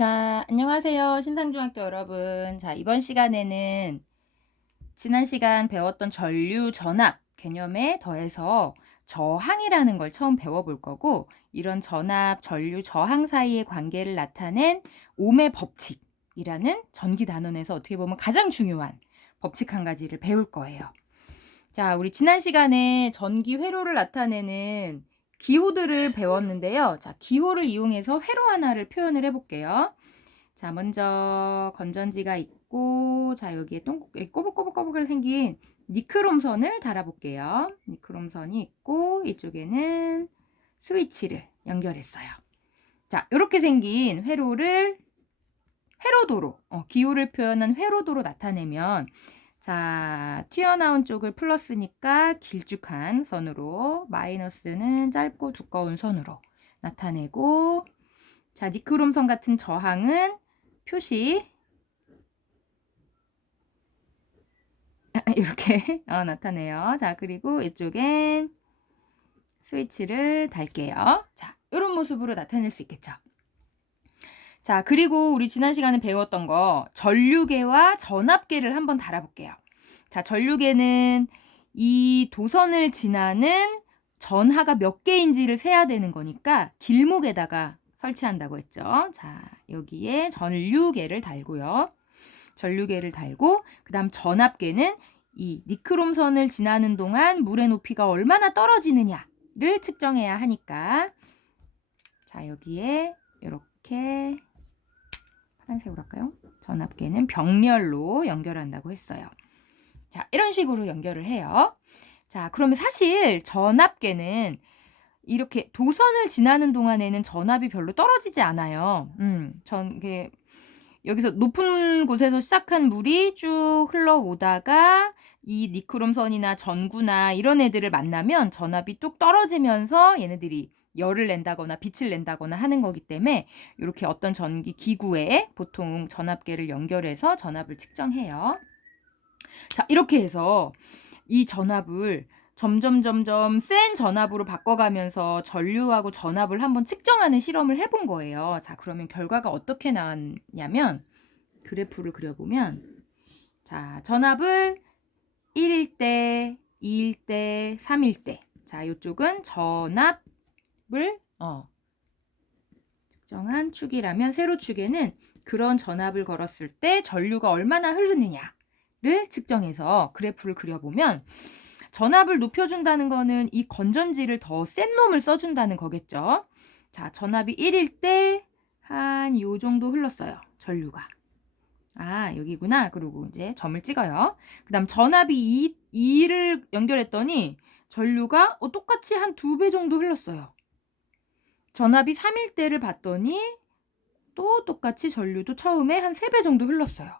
자, 안녕하세요. 신상중학교 여러분. 자, 이번 시간에는 지난 시간 배웠던 전류 전압 개념에 더해서 저항이라는 걸 처음 배워볼 거고, 이런 전압, 전류, 저항 사이의 관계를 나타낸 ohm의 법칙이라는 전기 단원에서 어떻게 보면 가장 중요한 법칙 한 가지를 배울 거예요. 자, 우리 지난 시간에 전기 회로를 나타내는 기호들을 배웠는데요. 자, 기호를 이용해서 회로 하나를 표현을 해볼게요. 자, 먼저 건전지가 있고, 자, 여기에 꼬불꼬불꼬불 생긴 니크롬선을 달아볼게요. 니크롬선이 있고, 이쪽에는 스위치를 연결했어요. 자, 이렇게 생긴 회로를 회로도로, 기호를 표현한 회로도로 나타내면, 자, 튀어나온 쪽을 플러스니까 길쭉한 선으로, 마이너스는 짧고 두꺼운 선으로 나타내고, 자, 니크롬선 같은 저항은 표시 이렇게 나타내요. 자, 그리고 이쪽엔 스위치를 달게요. 자, 이런 모습으로 나타낼 수 있겠죠. 자, 그리고 우리 지난 시간에 배웠던 거 전류계와 전압계를 한번 달아볼게요. 자, 전류계는 이 도선을 지나는 전하가 몇 개인지를 세야 되는 거니까 길목에다가 설치한다고 했죠. 자, 여기에 전류계를 달고요. 전류계를 달고, 그 다음 전압계는 이 니크롬선을 지나는 동안 물의 높이가 얼마나 떨어지느냐를 측정해야 하니까, 자, 여기에 이렇게 파란색으로 할까요? 전압계는 병렬로 연결한다고 했어요. 자, 이런 식으로 연결을 해요. 자, 그러면 사실 전압계는 이렇게 도선을 지나는 동안에는 전압이 별로 떨어지지 않아요. 여기서 높은 곳에서 시작한 물이 쭉 흘러오다가 이 니크롬선이나 전구나 이런 애들을 만나면 전압이 뚝 떨어지면서 얘네들이 열을 낸다거나 빛을 낸다거나 하는 거기 때문에 이렇게 어떤 전기 기구에 보통 전압계를 연결해서 전압을 측정해요. 자, 이렇게 해서 이 전압을 점점 센 전압으로 바꿔가면서 전류하고 전압을 한번 측정하는 실험을 해본 거예요. 자, 그러면 결과가 어떻게 나왔냐면, 그래프를 그려보면, 자, 전압을 1일 때, 2일 때, 3일 때. 자, 이쪽은 전압을 측정한 축이라면, 세로축에는 그런 전압을 걸었을 때 전류가 얼마나 흐르느냐를 측정해서 그래프를 그려보면, 전압을 높여준다는 거는 이 건전지를 더 센 놈을 써준다는 거겠죠. 자, 전압이 1일 때 한 요 정도 흘렀어요. 전류가. 아, 여기구나. 그리고 이제 점을 찍어요. 그 다음 전압이 2를 연결했더니 전류가 똑같이 한 2배 정도 흘렀어요. 전압이 3일 때를 봤더니 또 똑같이 전류도 처음에 한 3배 정도 흘렀어요.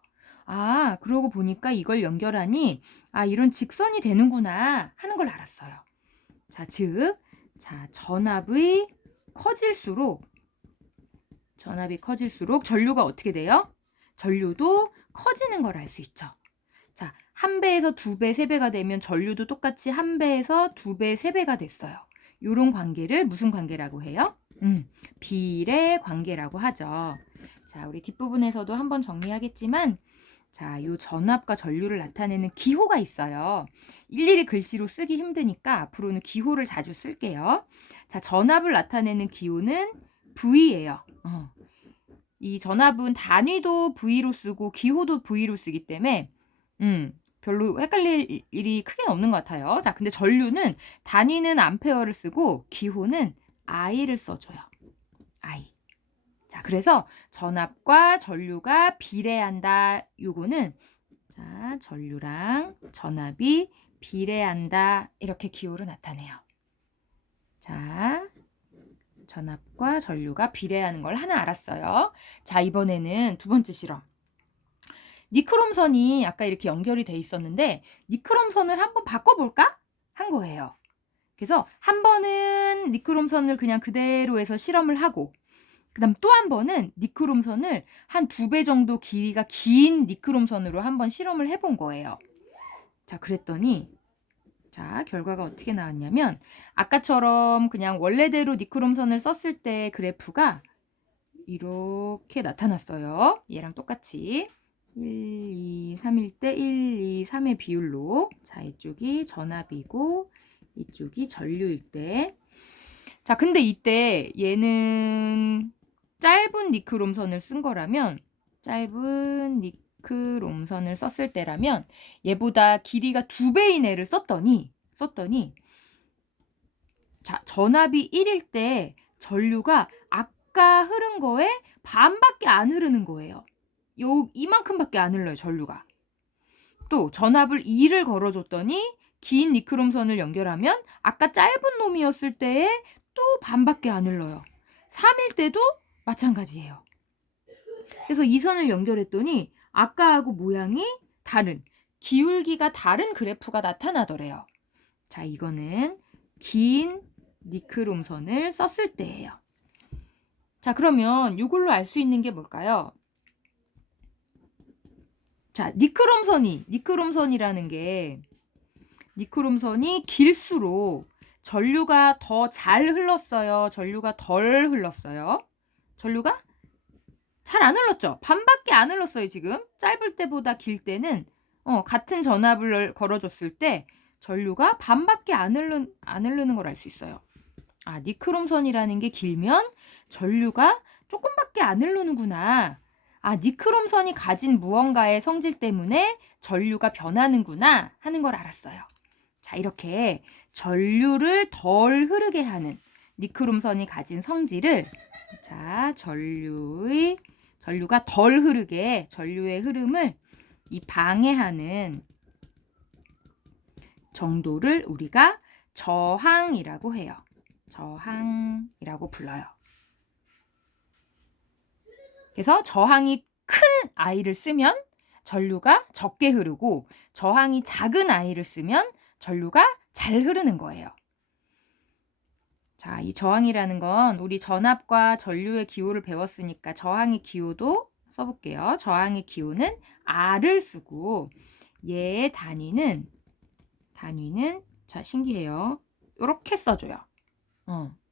아, 그러고 보니까 이걸 연결하니, 아, 이런 직선이 되는구나 하는 걸 알았어요. 자, 즉, 자, 전압이 커질수록 전류가 어떻게 돼요? 전류도 커지는 걸 알 수 있죠. 자, 1배에서 2배, 3배가 되면 전류도 똑같이 1배에서 2배, 3배가 됐어요. 이런 관계를 무슨 관계라고 해요? 비례 관계라고 하죠. 자, 우리 뒷부분에서도 한번 정리하겠지만, 자, 요 전압과 전류를 나타내는 기호가 있어요. 일일이 글씨로 쓰기 힘드니까 앞으로는 기호를 자주 쓸게요. 자, 전압을 나타내는 기호는 V예요. 이 전압은 단위도 V로 쓰고 기호도 V로 쓰기 때문에 별로 헷갈릴 일이 크게 없는 것 같아요. 자, 근데 전류는 단위는 암페어를 쓰고 기호는 I를 써줘요. I. 자, 그래서 전압과 전류가 비례한다. 요거는, 자, 전류랑 전압이 비례한다. 이렇게 기호로 나타내요. 자, 전압과 전류가 비례하는 걸 하나 알았어요. 자, 이번에는 두 번째 실험. 니크롬선이 아까 이렇게 연결이 돼 있었는데 니크롬선을 한번 바꿔볼까? 한 거예요. 그래서 한 번은 니크롬선을 그냥 그대로 해서 실험을 하고, 그 다음 또 한 번은 니크롬선을 한 2배 정도 길이가 긴 니크롬선으로 한번 실험을 해본 거예요. 자, 그랬더니, 자, 결과가 어떻게 나왔냐면, 아까처럼 그냥 원래대로 니크롬선을 썼을 때 그래프가 이렇게 나타났어요. 얘랑 똑같이 1, 2, 3일 때 1, 2, 3의 비율로. 자, 이쪽이 전압이고 이쪽이 전류일 때. 자, 근데 이때 얘는 짧은 니크롬선을 쓴 거라면, 짧은 니크롬선을 썼을 때라면 얘보다 길이가 2배인 애를 썼더니 자, 전압이 1일 때 전류가 아까 흐른 거에 반밖에 안 흐르는 거예요. 이만큼밖에 안 흘러요, 전류가. 또 전압을 2를 걸어줬더니 긴 니크롬선을 연결하면 아까 짧은 놈이었을 때에 또 반밖에 안 흘러요. 3일 때도 마찬가지예요. 그래서 이 선을 연결했더니 아까하고 모양이 다른, 기울기가 다른 그래프가 나타나더래요. 자, 이거는 긴 니크롬선을 썼을 때예요. 자, 그러면 이걸로 알 수 있는 게 뭘까요? 자, 니크롬선이라는 게, 니크롬선이 길수록 전류가 더 잘 흘렀어요? 전류가 덜 흘렀어요? 전류가 잘 안 흘렀죠? 반밖에 안 흘렀어요, 지금. 짧을 때보다 길 때는 같은 전압을 걸어줬을 때 전류가 반밖에 안 흐르는 걸 알 수 있어요. 아, 니크롬선이라는 게 길면 전류가 조금밖에 안 흐르는구나. 아, 니크롬선이 가진 무언가의 성질 때문에 전류가 변하는구나 하는 걸 알았어요. 자, 이렇게 전류를 덜 흐르게 하는 니크롬선이 가진 성질을, 자, 전류가 덜 흐르게, 전류의 흐름을 방해하는 정도를 우리가 저항이라고 해요. 저항이라고 불러요. 그래서 저항이 큰 I를 쓰면 전류가 적게 흐르고, 저항이 작은 I를 쓰면 전류가 잘 흐르는 거예요. 자, 이 저항이라는 건 우리 전압과 전류의 기호를 배웠으니까 저항의 기호도 써볼게요. 저항의 기호는 R을 쓰고, 얘의 단위는 자, 신기해요. 이렇게 써줘요.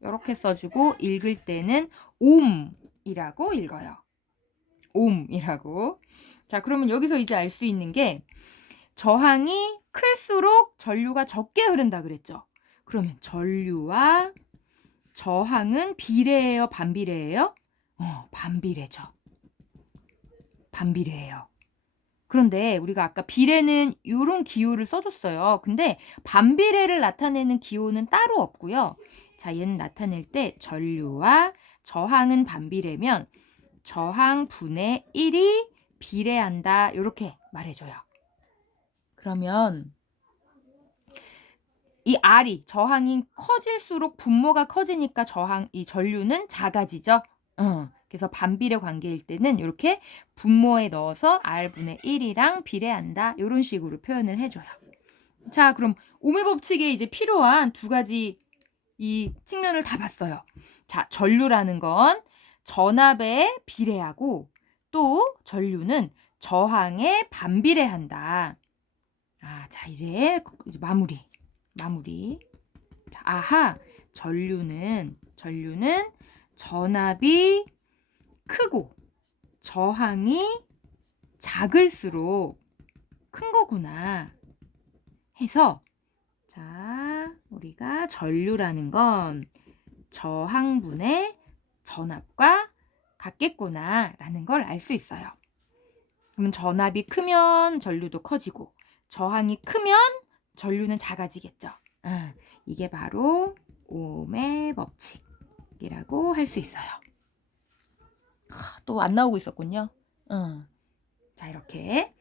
이렇게 써주고 읽을 때는 옴이라고 읽어요. 옴이라고. 자, 그러면 여기서 이제 알 수 있는 게, 저항이 클수록 전류가 적게 흐른다 그랬죠. 그러면 전류와 저항은 비례해요, 반비례해요? 반비례죠. 반비례해요. 그런데 우리가 아까 비례는 이런 기호를 써줬어요. 근데 반비례를 나타내는 기호는 따로 없고요. 자, 얘는 나타낼 때 전류와 저항은 반비례면 저항 분의 1이 비례한다, 이렇게 말해줘요. 그러면 이 R이, 저항이 커질수록 분모가 커지니까 이 전류는 작아지죠. 그래서 반비례 관계일 때는 이렇게 분모에 넣어서 R분의 1이랑 비례한다, 이런 식으로 표현을 해줘요. 자, 그럼 오음의 법칙에 이제 필요한 두 가지 이 측면을 다 봤어요. 자, 전류라는 건 전압에 비례하고, 또 전류는 저항에 반비례한다. 아, 자, 이제 마무리. 자, 아하, 전류는 전압이 크고 저항이 작을수록 큰 거구나 해서, 자, 우리가 전류라는 건 저항분의 전압과 같겠구나 라는 걸 알 수 있어요. 그러면 전압이 크면 전류도 커지고, 저항이 크면 전류는 작아지겠죠. 이게 바로 오음의 법칙이라고 할 수 있어요. 또 안 나오고 있었군요. 자, 이렇게.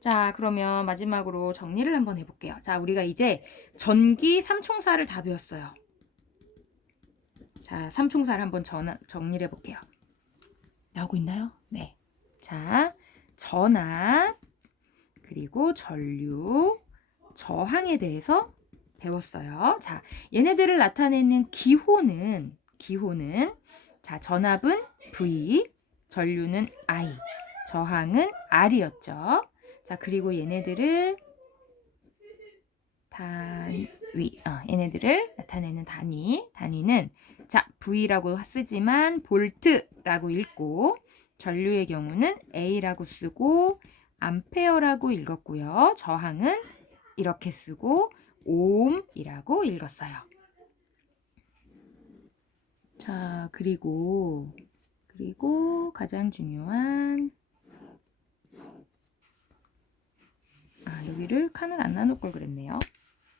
자, 그러면 마지막으로 정리를 한번 해볼게요. 자, 우리가 이제 전기 삼총사를 다 배웠어요. 자, 삼총사를 한번 정리를 해볼게요. 나오고 있나요? 네. 자, 전압, 그리고 전류, 저항에 대해서 배웠어요. 자, 얘네들을 나타내는 기호는 자, 전압은 V, 전류는 I, 저항은 R이었죠. 자, 그리고 얘네들을 얘네들을 나타내는 단위는 자, V라고 쓰지만 볼트라고 읽고 전류의 경우는 A라고 쓰고 암페어라고 읽었고요. 저항은 이렇게 쓰고 옴이라고 읽었어요. 자, 그리고 가장 중요한 여기를 칸을 안 나눌 걸 그랬네요.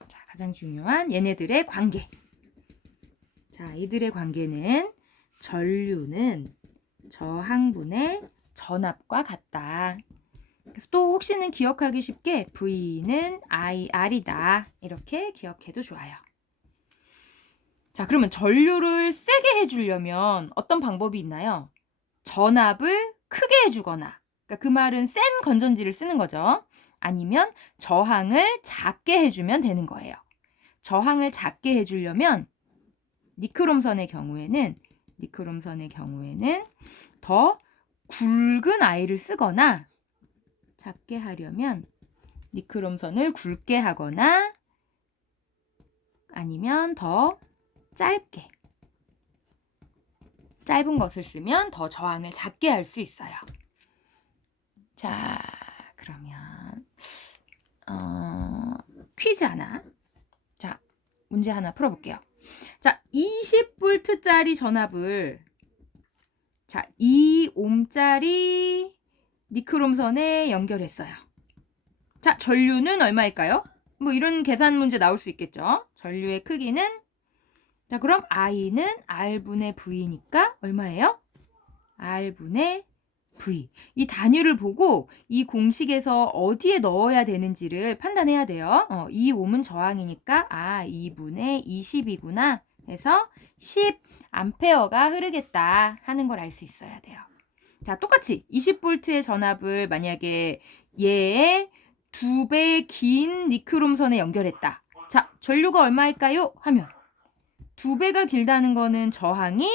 자, 가장 중요한 얘네들의 관계. 자, 이들의 관계는 전류는 저항분의 전압과 같다. 그래서 또 혹시는 기억하기 쉽게 V는 IR이다. 이렇게 기억해도 좋아요. 자, 그러면 전류를 세게 해주려면 어떤 방법이 있나요? 전압을 크게 해주거나, 그러니까 그 말은 센 건전지를 쓰는 거죠. 아니면 저항을 작게 해주면 되는 거예요. 저항을 작게 해주려면 니크롬선의 경우에는 더 굵은 아이를 쓰거나, 작게 하려면 니크롬선을 굵게 하거나 아니면 더 짧은 것을 쓰면 더 저항을 작게 할 수 있어요. 자, 그러면 퀴즈 하나. 자, 문제 하나 풀어볼게요. 자, 20V짜리 전압을 2옴짜리 니크롬선에 연결했어요. 자, 전류는 얼마일까요? 뭐 이런 계산 문제 나올 수 있겠죠. 전류의 크기는, 자, 그럼 I는 R분의 V니까 얼마예요? R분의 V. 이 단위를 보고 이 공식에서 어디에 넣어야 되는지를 판단해야 돼요. 이 옴은 저항이니까 2분의 20이구나 해서 10A가 흐르겠다 하는 걸 알 수 있어야 돼요. 자, 똑같이 20V의 전압을 만약에 얘의 2배 긴 니크롬선에 연결했다. 자, 전류가 얼마일까요? 하면 2배가 길다는 거는 저항이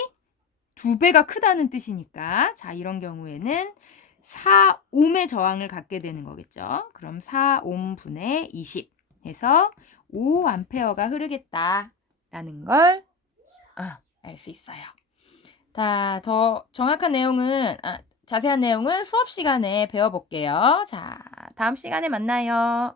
2배가 크다는 뜻이니까, 자, 이런 경우에는 4옴의 저항을 갖게 되는 거겠죠. 그럼 4옴 분의 20 해서 5A가 흐르겠다라는 걸 알 수 있어요. 더 정확한 내용은, 자세한 내용은 수업 시간에 배워볼게요. 자, 다음 시간에 만나요.